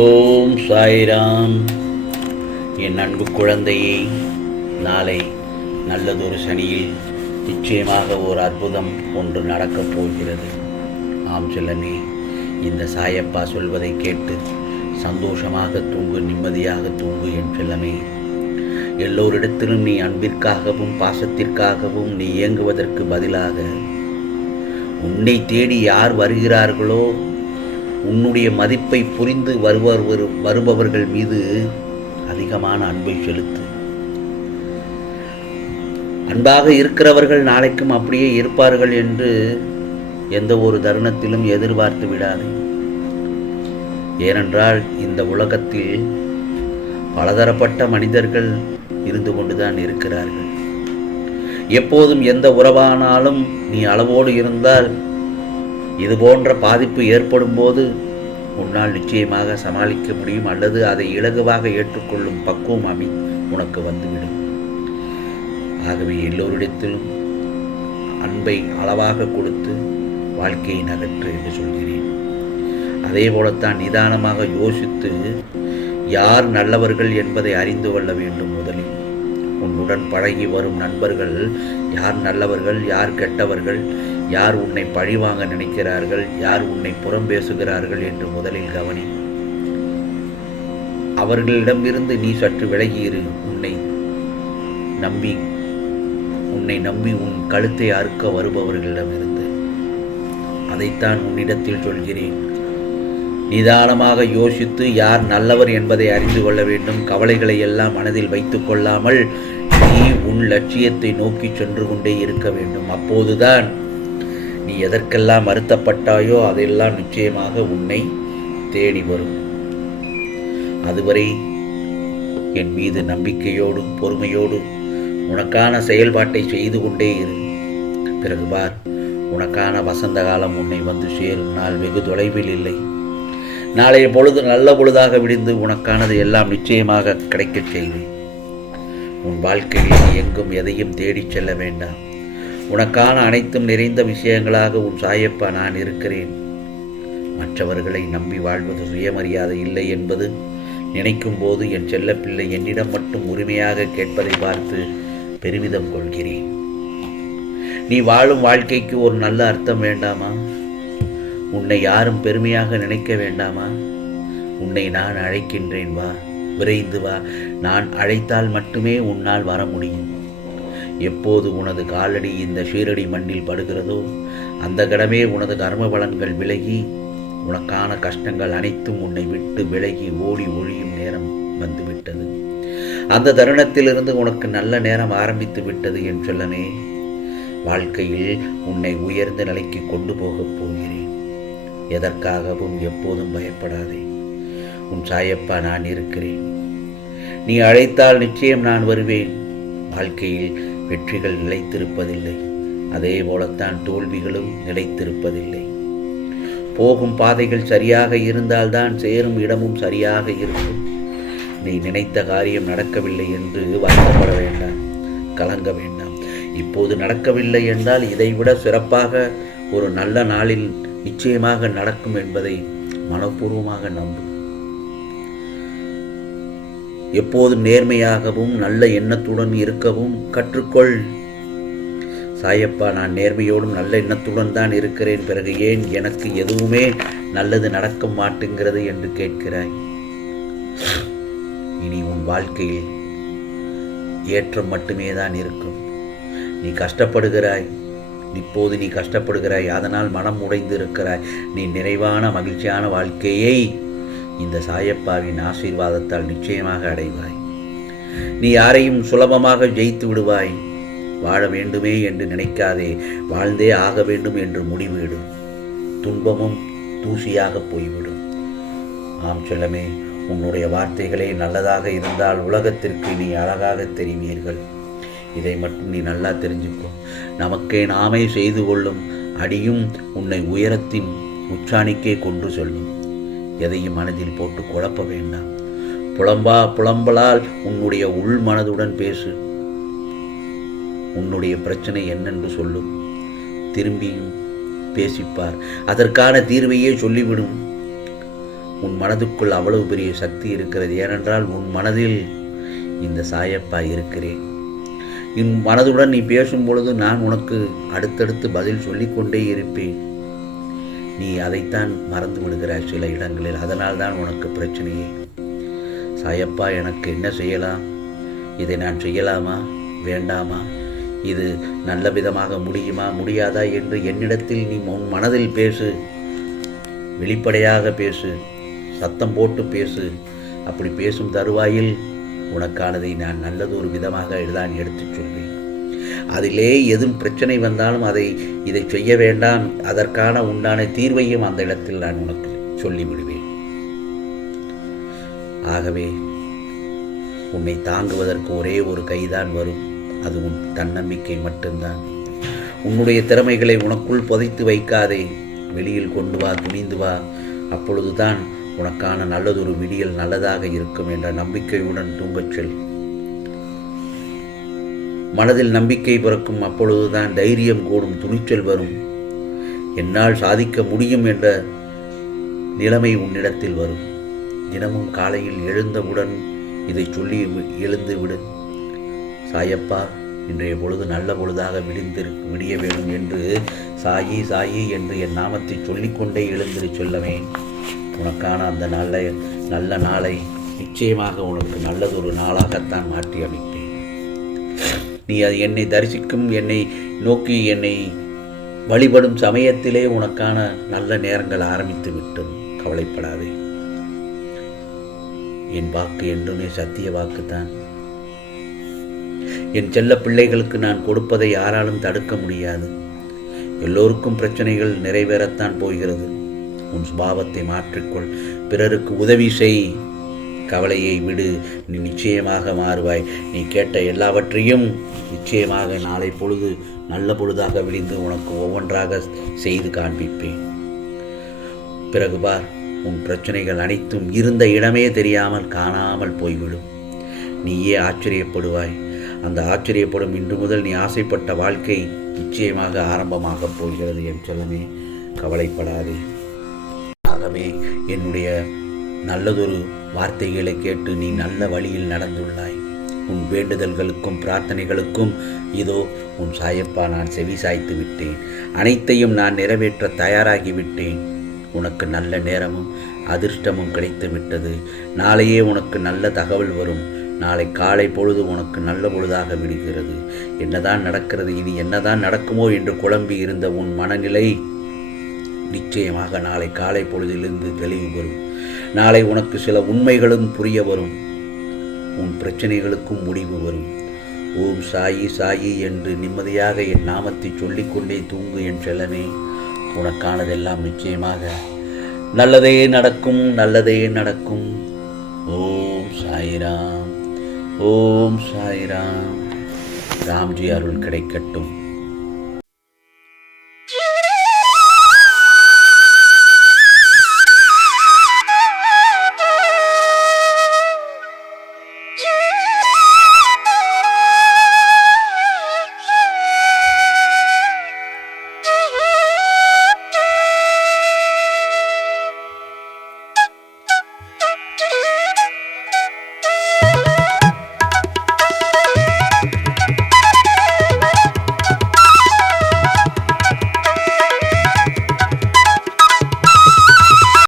ஓம் சாய்ராம். என் அன்பு குழந்தையே நாளை நல்லதொரு சனியில் நிச்சயமாக ஒரு அற்புதம் ஒன்று நடக்கப் போகிறது. ஆம் செல்லமே இந்த சாயப்பா சொல்வதை கேட்டு சந்தோஷமாக தூங்கு நிம்மதியாக தூங்கு என் செல்லமே. எல்லோரிடத்திலும் நீ அன்பிற்காகவும் பாசத்திற்காகவும் நீ இயங்குவதற்கு பதிலாக உன்னை தேடி யார் வருகிறார்களோ உன்னுடைய மதிப்பை புரிந்து வருவர் வரு- வருபவர்கள் மீது அதிகமான அன்பை செலுத்து. அன்பாக இருக்கிறவர்கள் நாளைக்கும் அப்படியே இருப்பார்கள் என்று எந்த ஒரு தருணத்திலும் எதிர்பார்த்து விடாதே. ஏனென்றால் இந்த உலகத்தில் பலதரப்பட்ட மனிதர்கள் இருந்து கொண்டுதான் இருக்கிறார்கள். எப்போதும் எந்த உறவானாலும் நீ அளவோடு இருந்தால் இது போன்ற பாதிப்பு ஏற்படும் போது உன்னால் நிச்சயமாக சமாளிக்க முடியும் அல்லது அதை இலகுவாக ஏற்றுக்கொள்ளும் பக்குவம் அமை உனக்கு வந்துவிடும். ஆகவே எல்லோரிடத்திலும் அன்பை அளவாக கொடுத்து வாழ்க்கையை நகற்று என்று சொல்கிறேன். அதே போலத்தான் நிதானமாக யோசித்து யார் நல்லவர்கள் என்பதை அறிந்து கொள்ள வேண்டும் முதலில். உன்னுடன் பழகி வரும் நண்பர்கள் யார் நல்லவர்கள் யார் கெட்டவர்கள் யார் உன்னை பழிவாங்க நினைக்கிறார்கள்? யார் உன்னை புறம் பேசுகிறார்கள் என்று முதலில் கவனி. அவர்களிடமிருந்து நீ சற்று விலகியிரு. உன்னை நம்பி உன்னை நம்பி உன் கழுத்தை அறுக்க வருபவர்களிடமிருந்து. அதைத்தான் உன்னிடத்தில் சொல்கிறேன். நிதானமாக யோசித்து யார் நல்லவர் என்பதை அறிந்து கொள்ள வேண்டும். கவலைகளை எல்லாம் மனதில் வைத்துக் கொள்ளாமல் நீ உன் லட்சியத்தை நோக்கி சென்று கொண்டே இருக்க வேண்டும். அப்போதுதான் நீ எதற்கெல்லாம் வருத்தப்பட்டாயோ அதெல்லாம் நிச்சயமாக உன்னை தேடி வரும். அதுவரை என் மீது நம்பிக்கையோடும் பொறுமையோடும் உனக்கான செயல்பாட்டை செய்து கொண்டே இரு. பிறகு பார் உனக்கான வசந்த காலம் உன்னை வந்து சேரும். நாள் வெகு தொலைவில் இல்லை. நாளைய பொழுது நல்ல பொழுதாக விடிந்து உனக்கானது எல்லாம் நிச்சயமாக கிடைக்கச் செய்வேன் உன் வாழ்க்கையில் நீ எங்கும் எதையும் தேடிச் செல்ல வேண்டாம். உனக்கான அனைத்தும் நிறைந்த விஷயங்களாக உன் சாயப்பா நான் இருக்கிறேன். மற்றவர்களை நம்பி வாழ்வது சுயமரியாதை இல்லை என்பது நினைக்கும் போது என் செல்லப்பிள்ளை என்னிடம் மட்டும் உரிமையாக கேட்பதை பார்த்து பெருமிதம் கொள்கிறேன். நீ வாழும் வாழ்க்கைக்கு ஒரு நல்ல அர்த்தம் வேண்டாமா? உன்னை யாரும் பெருமையாக நினைக்க வேண்டாமா? உன்னை நான் அழைக்கின்றேன் வா விரைந்து வா. நான் அழைத்தால் மட்டுமே உன்னால் வர முடியும். எப்போது உனது காலடி இந்த ஷீரடி மண்ணில் படுகிறதோ அந்த கடமே உனது கர்ம பலன்கள் விலகி உனக்கான கஷ்டங்கள் அனைத்தும் உன்னை விட்டு விலகி ஓடி ஒழியும் நேரம் வந்துவிட்டது. அந்த தருணத்திலிருந்து உனக்கு நல்ல நேரம் ஆரம்பித்து விட்டது என் சொல்லனே வாழ்க்கையில் உன்னை உயர்ந்த நிலைக்கு கொண்டு போகப் போகிறேன். எதற்காகவும் எப்போதும் பயப்படாதே. உன் சாயப்பா நான் இருக்கிறேன். நீ அழைத்தால் நிச்சயம் நான் வருவேன். வாழ்க்கையில் வெற்றிகள் நிலைத்திருப்பதில்லை. அதே போலத்தான் தோல்விகளும் நிலைத்திருப்பதில்லை. போகும் பாதைகள் சரியாக இருந்தால்தான் சேரும் இடமும் சரியாக இருக்கும். நீ நினைத்த காரியம் நடக்கவில்லை என்று வருத்தப்பட வேண்டாம் கலங்க வேண்டாம். இப்போது நடக்கவில்லை என்றால் இதைவிட சிறப்பாக ஒரு நல்ல நாளில் நிச்சயமாக நடக்கும் என்பதை மனப்பூர்வமாக நம்பு. எப்போதும் நேர்மையாகவும் நல்ல எண்ணத்துடன் இருக்கவும் கற்றுக்கொள். சாயப்பா நான் நேர்மையோடும் நல்ல எண்ணத்துடன் தான் இருக்கிறேன். பிறகு ஏன் எனக்கு எதுவுமே நல்லது நடக்க மாட்டேங்கிறது என்று கேட்கிறாய். இனி உன் வாழ்க்கையில் ஏற்றம் மட்டுமே தான் இருக்கும். நீ கஷ்டப்படுகிறாய். இப்போது நீ கஷ்டப்படுகிறாய். அதனால் மனம் உடைந்து இருக்கிறாய் நீ நிறைவான மகிழ்ச்சியான வாழ்க்கையை இந்த சாயப்பாவின் ஆசீர்வாதத்தால் நிச்சயமாக அடைவாய். நீ யாரையும் சுலபமாக ஜெயித்து விடுவாய். வாழ வேண்டுமே என்று நினைக்காதே. வாழ்ந்தே ஆக வேண்டும் என்று முடிவிடு. துன்பமும் தூசியாக போய்விடும். ஆம் செல்லமே உன்னுடைய வார்த்தைகளே நல்லதாக இருந்தால் உலகத்திற்கு நீ அழகாக தெரிவீர்கள். இதை மட்டும் நீ நல்லா தெரிஞ்சுக்கோ. நமக்கே நாமே செய்து கொள்ளும் அடியும் உன்னை உயரத்தின் உச்சாணிக்கே கொண்டு செல்லும். எதையும் மனதில் போட்டு குழப்ப வேண்டாம். புலம்பா புலம்பலால் உன்னுடைய உள் மனதுடன் பேசு. உன்னுடைய பிரச்சனை என்னென்று சொல்லும் திரும்பியும் பேசிப்பார். அதற்கான தீர்வையே சொல்லிவிடும். உன் மனதுக்குள் அவ்வளவு பெரிய சக்தி இருக்கிறது. ஏனென்றால் உன் மனதில் இந்த சாயப்பா இருக்கிறேன். என் மனதுடன் நீ பேசும் பொழுது நான் உனக்கு அடுத்தடுத்து பதில் சொல்லிக்கொண்டே இருப்பேன். நீ அதைத்தான் மறந்து விடுகிறாய் சில இடங்களில். அதனால் தான் உனக்கு பிரச்சனையே. சாயப்பா எனக்கு என்ன செய்யலாம்? இதை நான் செய்யலாமா? வேண்டாமா? இது நல்ல விதமாக முடியுமா? முடியாதா என்று என்னிடத்தில் நீ உன் மனதில் பேசு. வெளிப்படையாக பேசு. சத்தம் போட்டு பேசு. அப்படி பேசும் தருவாயில் உனக்கானதை நான் நல்லதொரு விதமாக தான் எடுத்துச் சொல்வேன். அதிலே எதுவும் பிரச்சனை வந்தாலும் அதை இதை செய்ய வேண்டாம். அதற்கான உண்டான தீர்வையும் அந்த இடத்தில் நான் உனக்கு சொல்லிவிடுவேன் ஆகவே உன்னை தாங்குவதற்கு ஒரே ஒரு கைதான் வரும். அது உன் தன்னம்பிக்கை மட்டும்தான். உன்னுடைய திறமைகளை உனக்குள் புதைத்து வைக்காதே. வெளியில் கொண்டு வா துணிந்து வா. அப்பொழுதுதான் உனக்கான நல்லதொரு விடியல் நல்லதாக இருக்கும் என்ற நம்பிக்கையுடன் தூங்கச் செல். மனதில் நம்பிக்கை பிறக்கும் அப்பொழுதுதான் தைரியம் கூடும் துணிச்சல் வரும். என்னால் சாதிக்க முடியும் என்ற நிலைமை உன்னிடத்தில் வரும். தினமும் காலையில் எழுந்தவுடன் இதை சொல்லி வி- எழுந்து விடு. சாயப்பா இன்றைய பொழுது நல்ல பொழுதாக விடிந்திரு விடிய வேண்டும் என்று சாயி சாயி என்று என் நாமத்தை சொல்லிக்கொண்டே எழுந்திரு சொல்லவேன் உனக்கான அந்த நல்ல நல்ல நாளை நிச்சயமாக உனக்கு நல்லதொரு நாளாகத்தான் மாற்றி அமைப்பேன் நீ அது என்னை தரிசிக்கும் என்னை நோக்கி என்னை வழிபடும் சமயத்திலே உனக்கான நல்ல நேரங்கள் ஆரம்பித்து விட்டும். கவலைப்படாதே. என் வாக்கு என்றுமே சத்திய வாக்கு தான் என் செல்ல பிள்ளைகளுக்கு நான் கொடுப்பதை யாராலும் தடுக்க முடியாது. எல்லோருக்கும் பிரச்சனைகள் நிறைவேறத்தான் போகிறது. உன் சுபாவத்தை மாற்றிக்கொள். பிறருக்கு உதவி செய். கவலையை விடு. நீ நிச்சயமாக மாறுவாய். நீ கேட்ட எல்லாவற்றையும் நிச்சயமாக நாளை பொழுது நல்ல பொழுதாக விடிந்து உனக்கு ஒவ்வொன்றாக செய்து காண்பிப்பேன். பிறகு பார் உன் பிரச்சனைகள் அனைத்தும் இருந்த இடமே தெரியாமல் காணாமல் போய்விடும். நீயே ஆச்சரியப்படுவாய். அந்த ஆச்சரியப்படும் இன்று முதல் நீ ஆசைப்பட்ட வாழ்க்கை நிச்சயமாக ஆரம்பமாகப் போகிறது என் செல்லமே. கவலைப்படாதே. ஆகவே என்னுடைய நல்லதொரு வார்த்தைகளை கேட்டு நீ நல்ல வழியில் நடந்துள்ளாய். உன் வேண்டுதல்களுக்கும் பிரார்த்தனைகளுக்கும் இதோ உன் சாயப்பா நான் செவி சாய்த்து விட்டேன். அனைத்தையும் நான் நிறைவேற்ற தயாராகி விட்டேன். உனக்கு நல்ல நேரமும் அதிர்ஷ்டமும் கிடைத்து விட்டது. நாளையே உனக்கு நல்ல தகவல் வரும். நாளை காலை பொழுது உனக்கு நல்ல பொழுதாக விடுகிறது. என்னதான் நடக்கிறது இனி என்னதான் நடக்குமோ என்று குழம்பி இருந்த உன் மனநிலை நிச்சயமாக நாளை காலை பொழுதிலிருந்து தெளிவு வரும் நாளை உனக்கு சில உண்மைகளும் புரிய வரும். உன் பிரச்சனைகளுக்கும் முடிவு வரும். ஓம் சாயி சாயி என்று நிம்மதியாக என் நாமத்தை சொல்லிக்கொண்டே தூங்கு என் செல்லமே உனக்கானதெல்லாம் நிச்சயமாக நல்லதே நடக்கும் நல்லதே நடக்கும். ஓம் சாயிராம் ஓம் சாயிராம் ராம்ஜி அருள் கிடைக்கட்டும்.